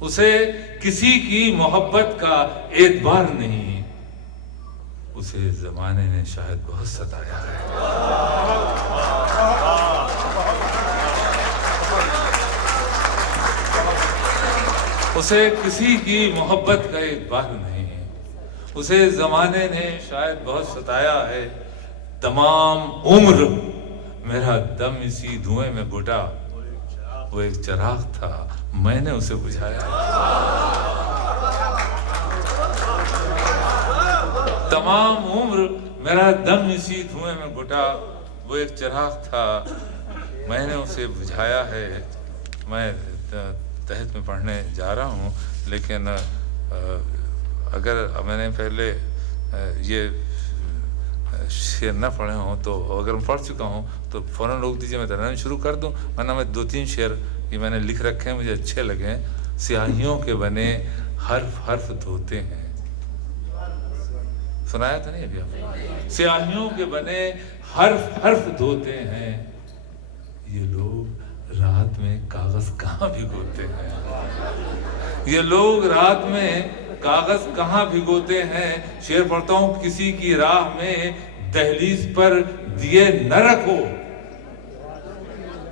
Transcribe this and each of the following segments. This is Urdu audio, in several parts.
اسے کسی کی محبت کا اعتبار نہیں، اسے زمانے نے شاید بہت ستایا ہے۔ اسے کسی کی محبت کا اعتبار نہیں، اسے زمانے نے شاید بہت ستایا ہے۔ تمام عمر میرا دم اسی دھوئیں میں گھٹا، وہ ایک چراغ تھا میں نے اسے بجھایا۔ تمام عمر میرا دم اسی دھوئیں میں گھٹا، وہ ایک چراغ تھا میں نے اسے بجھایا ہے۔ میں تحت میں پڑھنے جا رہا ہوں، لیکن اگر میں نے پہلے یہ شعر نہ پڑھے ہوں تو اگر میں پڑھ چکا ہوں تو فوراً روک دیجیے، میں ترنم شروع کر دوں، ورنہ میں 2-3 شعر یہ میں نے لکھ رکھے ہیں، مجھے اچھے لگے ہیں۔ سیاہیوں کے بنے حرف حرف دھوتے ہیں، سنایا تو نہیں ابھی آپ؟ سیاہیوں کے بنے حرف حرف دھوتے ہیں، یہ لوگ رات میں کاغذ کہاں بھگوتے ہیں، یہ لوگ رات میں کاغذ کہاں بھگوتے ہیں۔ شعر پڑھتا ہوں۔ کسی کی راہ میں دہلیز پر دیے نہ رکھو،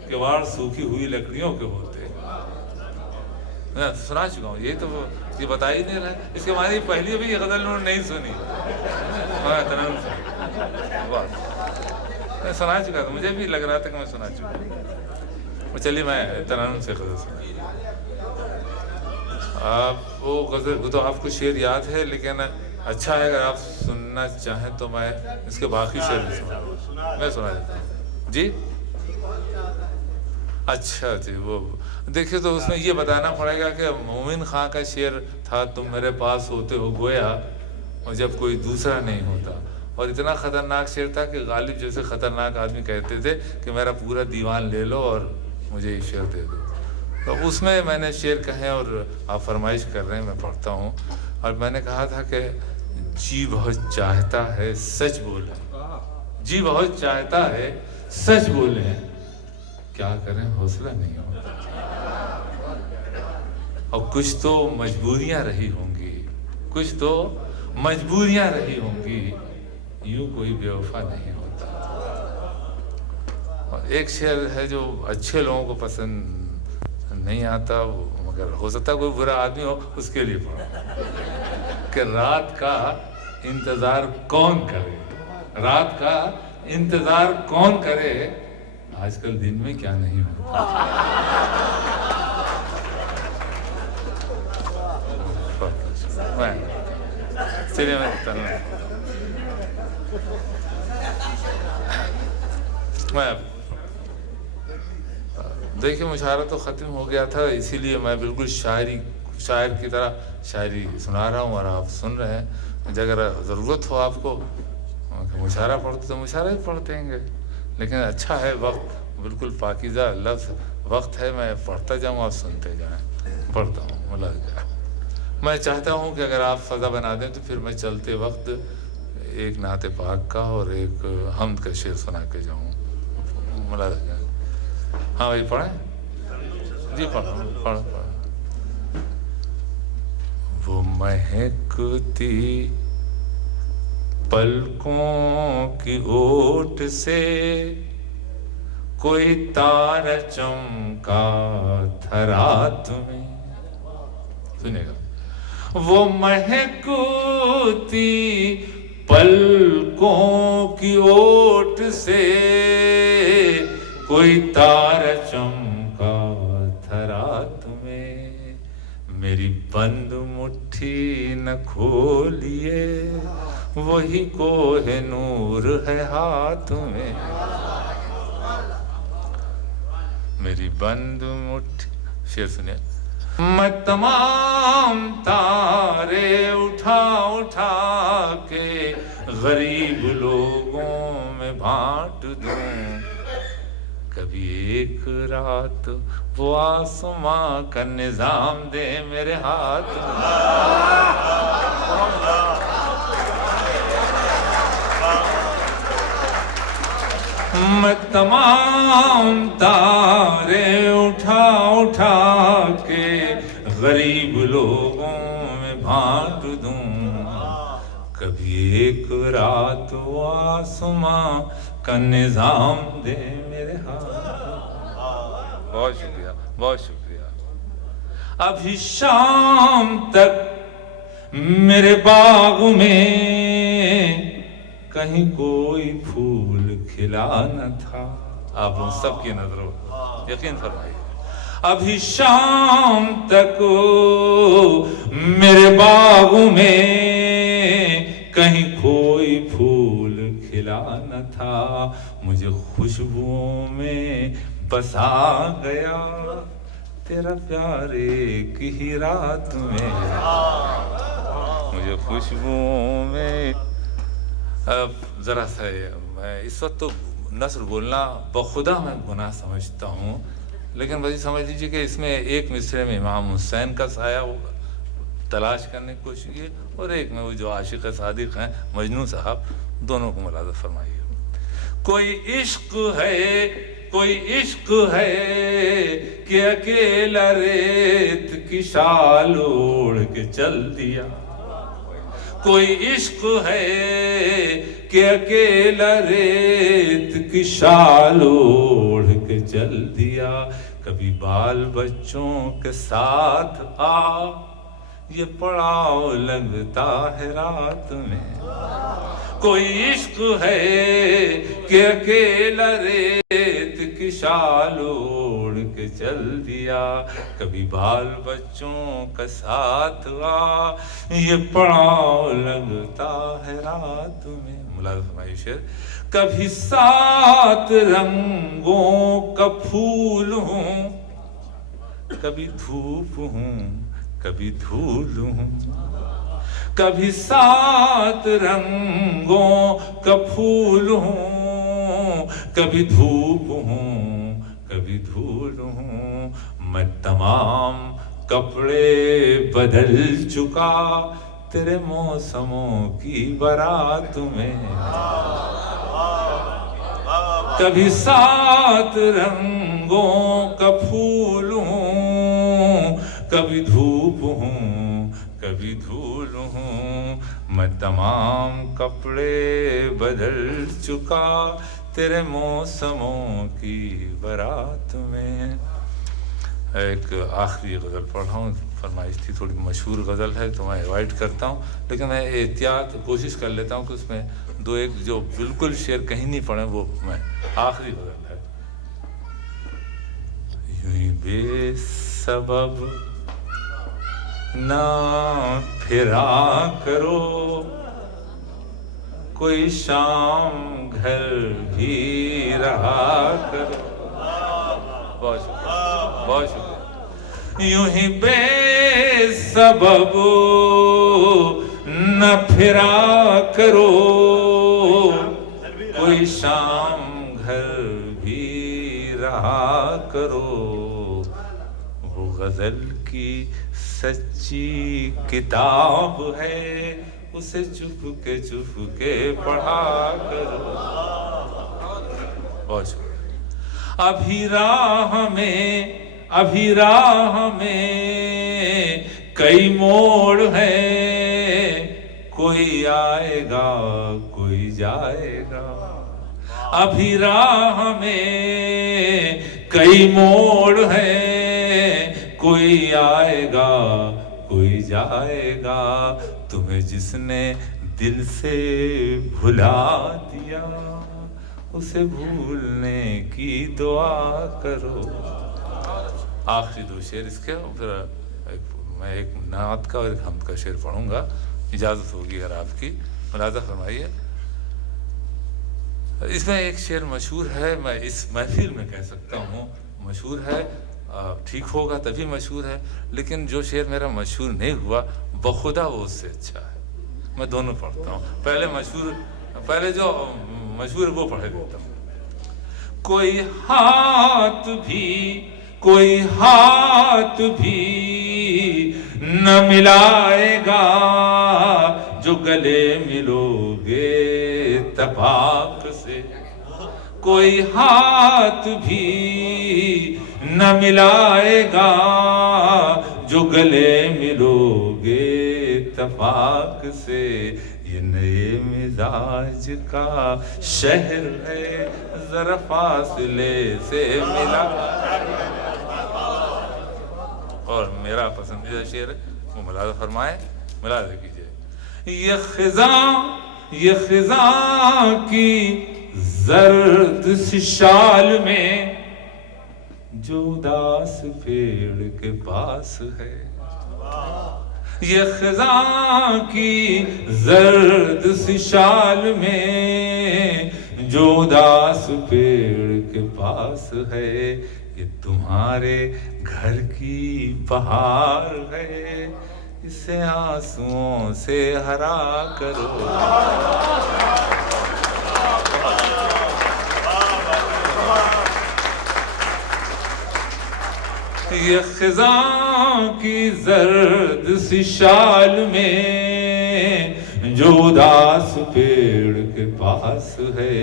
کیوار سوکھی ہوئی لکڑیوں کے ہوتے ہیں۔ میں سنا چکا ہوں، یہ تو یہ بتا ہی نہیں رہا ہے، اس کے معنی پہلی بھی یہ غزل انہوں نے نہیں سنی۔ میں سنا چکا تھا، مجھے بھی لگ رہا تھا کہ میں سنا چکا ہوں۔ چلیے میں ترنم سے غزل سنا۔ آپ وہ غزل تو آپ کو شعر یاد ہے، لیکن اچھا ہے اگر آپ سننا چاہیں تو میں اس کے باقی شعر بھی میں سنا دیتا ہوں۔ جی اچھا جی، وہ دیکھیے تو اس میں یہ بتانا پڑے گا کہ مومن خان کا شعر تھا، تم میرے پاس ہوتے ہو گویا، اور جب کوئی دوسرا نہیں ہوتا، اور اتنا خطرناک شعر تھا کہ غالب جیسے خطرناک آدمی کہتے تھے کہ میرا پورا دیوان لے لو اور مجھے یہ شعر دے دو۔ تو اس میں نے شعر کہیں اور آپ فرمائش کر رہے ہیں، میں پڑھتا ہوں۔ اور میں نے کہا تھا کہ جی بہت چاہتا ہے سچ بولیں، جی بہت چاہتا ہے سچ بولیں، کیا کریں حوصلہ نہیں ہوتا، اور کچھ تو مجبوریاں رہی ہوں گی، کچھ تو مجبوریاں رہی ہوں گی، یوں کوئی بے وفا نہیں ہوتا۔ اور ایک شعر ہے جو اچھے لوگوں کو پسند نہیں آتا، مگر ہو سکتا کوئی برا آدمی ہو اس کے لیے پڑھو کہ رات کا انتظار کون کرے، رات کا انتظار کون کرے، آج کل دن میں کیا نہیں ہوتا۔ چلیے میں دیکھیے مشاعرہ تو ختم ہو گیا تھا، اسی لیے میں بالکل شاعر کی طرح شاعری سنا رہا ہوں اور آپ سن رہے ہیں۔ اگر ضرورت ہو آپ کو مشاعرہ پڑھتے تو مشاعرہ ہی پڑھ دیں گے، لیکن اچھا ہے وقت بالکل پاکیزہ لفظ وقت ہے، میں پڑھتا جاؤں آپ سنتے جائیں، پڑھتا ہوں ملازم۔ میں چاہتا ہوں کہ اگر آپ فضا بنا دیں تو پھر میں چلتے وقت ایک نعت پاک کا اور ایک حمد کا شعر سنا کے جاؤں، ملازم۔ ہاں بھائی پڑھیں جی، پڑھ۔ وہ مہکتی پلکوں کی اوٹ سے کوئی تار چمکا تھا رات میں، سنیے گا۔ وہ مہکتی پلکوں کی اوٹ سے کوئی تار چمکا تھا رات میں، میری بند مٹھی نہ کھولیے وہی کوہ نور ہے ہاتھ میں، میری بند مٹھی۔ شعر سنیے۔ میں تمام تارے اٹھا اٹھا کے غریب لوگوں میں بانٹ دوں، کبھی ایک رات وہ آسماں کا نظام دے میرے ہاتھ میں تمام تارے اٹھا اٹھا کے غریب رات و آسماں کا نظام دے میرے ہاتھ. بہت شکریہ، بہت شکریہ. ابھی شام تک میرے باغ میں کہیں کوئی پھول کھلا نہ تھا. آپ ان سب کی نظروں یقین فرمائیے. ابھی شام تک میرے باغ میں کہیں کوئی پھول کھلا نہ تھا. مجھے خوشبوؤں میں بسا گیا تیرا پیار ایک ہی رات میں. مجھے خوشبوؤں میں ذرا سا میں اس وقت تو نثر بولنا بخدا میں گناہ سمجھتا ہوں، لیکن بس سمجھ لیجیے کہ اس میں ایک مصرے میں امام حسین کا سایہ تلاش کرنے کی کوشش کی اور ایک میں وہ جو عاشق صادق ہیں مجنوں صاحب، دونوں کو ملاحظہ فرمائیے. کوئی عشق ہے، کوئی عشق ہے کہ اکیلا ریت کی شال اوڑھ کے چل دیا. کوئی عشق ہے کہ اکیلا ریت کی شال اوڑھ کے چل دیا. کبھی بال بچوں کے ساتھ آ یہ پڑاؤ لگتا ہے رات میں. کوئی عشق ہے کہ اکیلا ریت کی شال اوڑھ کے چل دیا. کبھی بال بچوں کا ساتھ آ یہ پڑاؤ لگتا ہے رات میں. ملاحظہ فرمائیے شعر. کبھی سات رنگوں کا پھول ہوں، کبھی دھوپ ہوں کبھی دھول ہوں. کبھی سات رنگوں کا پھول ہوں، کبھی دھوپ ہوں کبھی دھول ہوں. میں تمام کپڑے بدل چکا تیرے موسموں کی بارات میں. کبھی سات رنگوں کا پھول ہوں، کبھی دھوپ ہوں کبھی دھول ہوں. میں تمام کپڑے بدل چکا تیرے موسموں کی بارات میں. ایک آخری غزل پڑھ رہا ہوں، فرمائش تھی، تھوڑی مشہور غزل ہے تو میں اوائڈ کرتا ہوں، لیکن میں احتیاط کوشش کر لیتا ہوں کہ اس میں دو ایک جو بالکل شعر کہیں نہیں پڑھیں وہ میں. آخری غزل ہے. یوں ہی بے سبب نہ پھرا کرو، کوئی شام گھر بھی رہا کرو. بہت شکریہ، بہت شکریہ. یوں ہی بے سبب نہ پھرا کرو، کوئی شام گھر بھی رہا کرو. وہ غزل کی سچی کتاب ہے، اسے چپ کے پڑھا کرو. بہت شکریہ. ابھی راہ میں کئی موڑ ہیں، کوئی آئے گا کوئی جائے گا. ابھی راہ میں کئی موڑ ہیں، کوئی آئے گا کوئی جائے گا. تمہیں جس نے دل سے بھلا دیا، اسے بھولنے کی دعا کرو. آخری دو شعر اس کے، پھر میں ایک نعت کا اور ایک حمد کا شعر پڑھوں گا، اجازت ہوگی اگر آپ کی. ملاحظہ فرمائیے. اس میں ایک شعر مشہور ہے، میں اس محفل میں کہہ سکتا ہوں مشہور ہے، ٹھیک ہوگا تبھی مشہور ہے، لیکن جو شعر میرا مشہور نہیں ہوا بخدا وہ اس سے اچھا ہے. میں دونوں پڑھتا ہوں. پہلے جو مشہور ہے وہ پڑھے دیتا ہوں. کوئی ہاتھ بھی نہ ملائے گا جو گلے ملو گے اتفاق سے. کوئی ہاتھ بھی نہ ملائے گا جو گلے ملو گے اتفاق سے. یہ نئے مزاج کا شہر ہے ذرا فاصلے سے ملا. اور میرا پسندیدہ شعر ہے وہ ملاحظہ فرمائے, ملاحظہ کیجئے. یہ خزاں کی زرد سی شال میں جو اداس پیڑ کے پاس ہے. یہ خزاں کی زرد سی شال میں جو اداس پیڑ کے پاس ہے. یہ تمہارے گھر کی بہار ہے, اسے آنسوؤں سے ہرا کرو. یہ خزاں کی زرد سی شال میں جو اداس پیڑ کے پاس ہے,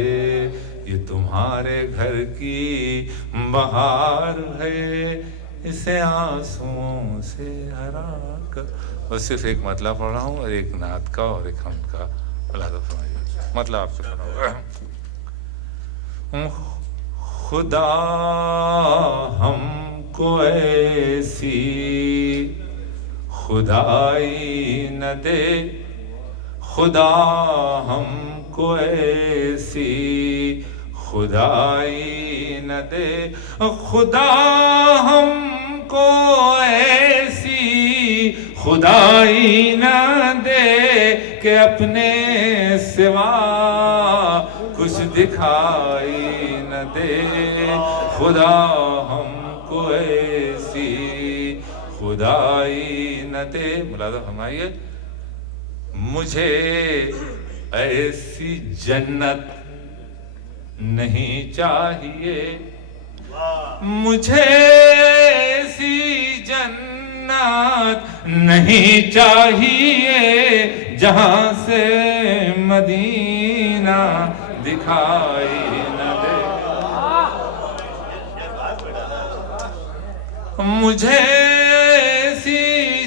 یہ تمہارے گھر کی بہار ہے, اسے آنسوؤں سے ہرا کر. اور صرف ایک مطلب پڑھ رہا ہوں اور ایک نعت کا اور ایک حمد کا. ملاحظہ فرمائیے, مطلب آپ سے پڑھا. خدا ہم کو ایسی خدائی نہ دے, خدا ہم کو ایسی خدائی نہ دے, خدا ہم کو ایسی خدائی نہ دے کہ اپنے سوا کچھ دکھائی نہ دے. خدا ہم کو ایسی خدائی نہ دے. ملاحظہ فرمائیے, مجھے ایسی جنت نہیں چاہیے, مجھے ایسی جنت نہیں چاہیے جہاں سے مدینہ دکھائی نہ دے. مجھے ایسی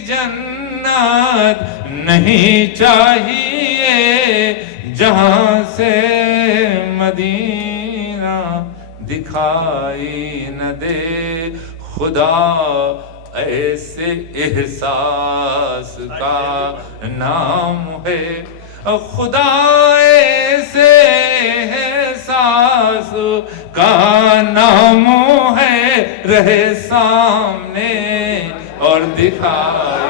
جنت نہیں چاہیے جہاں سے مدینہ دکھائی نہ دے. خدا ایسے احساس کا نام ہے, خدا ایسے احساس کا نام ہے, رہے سامنے اور دکھائے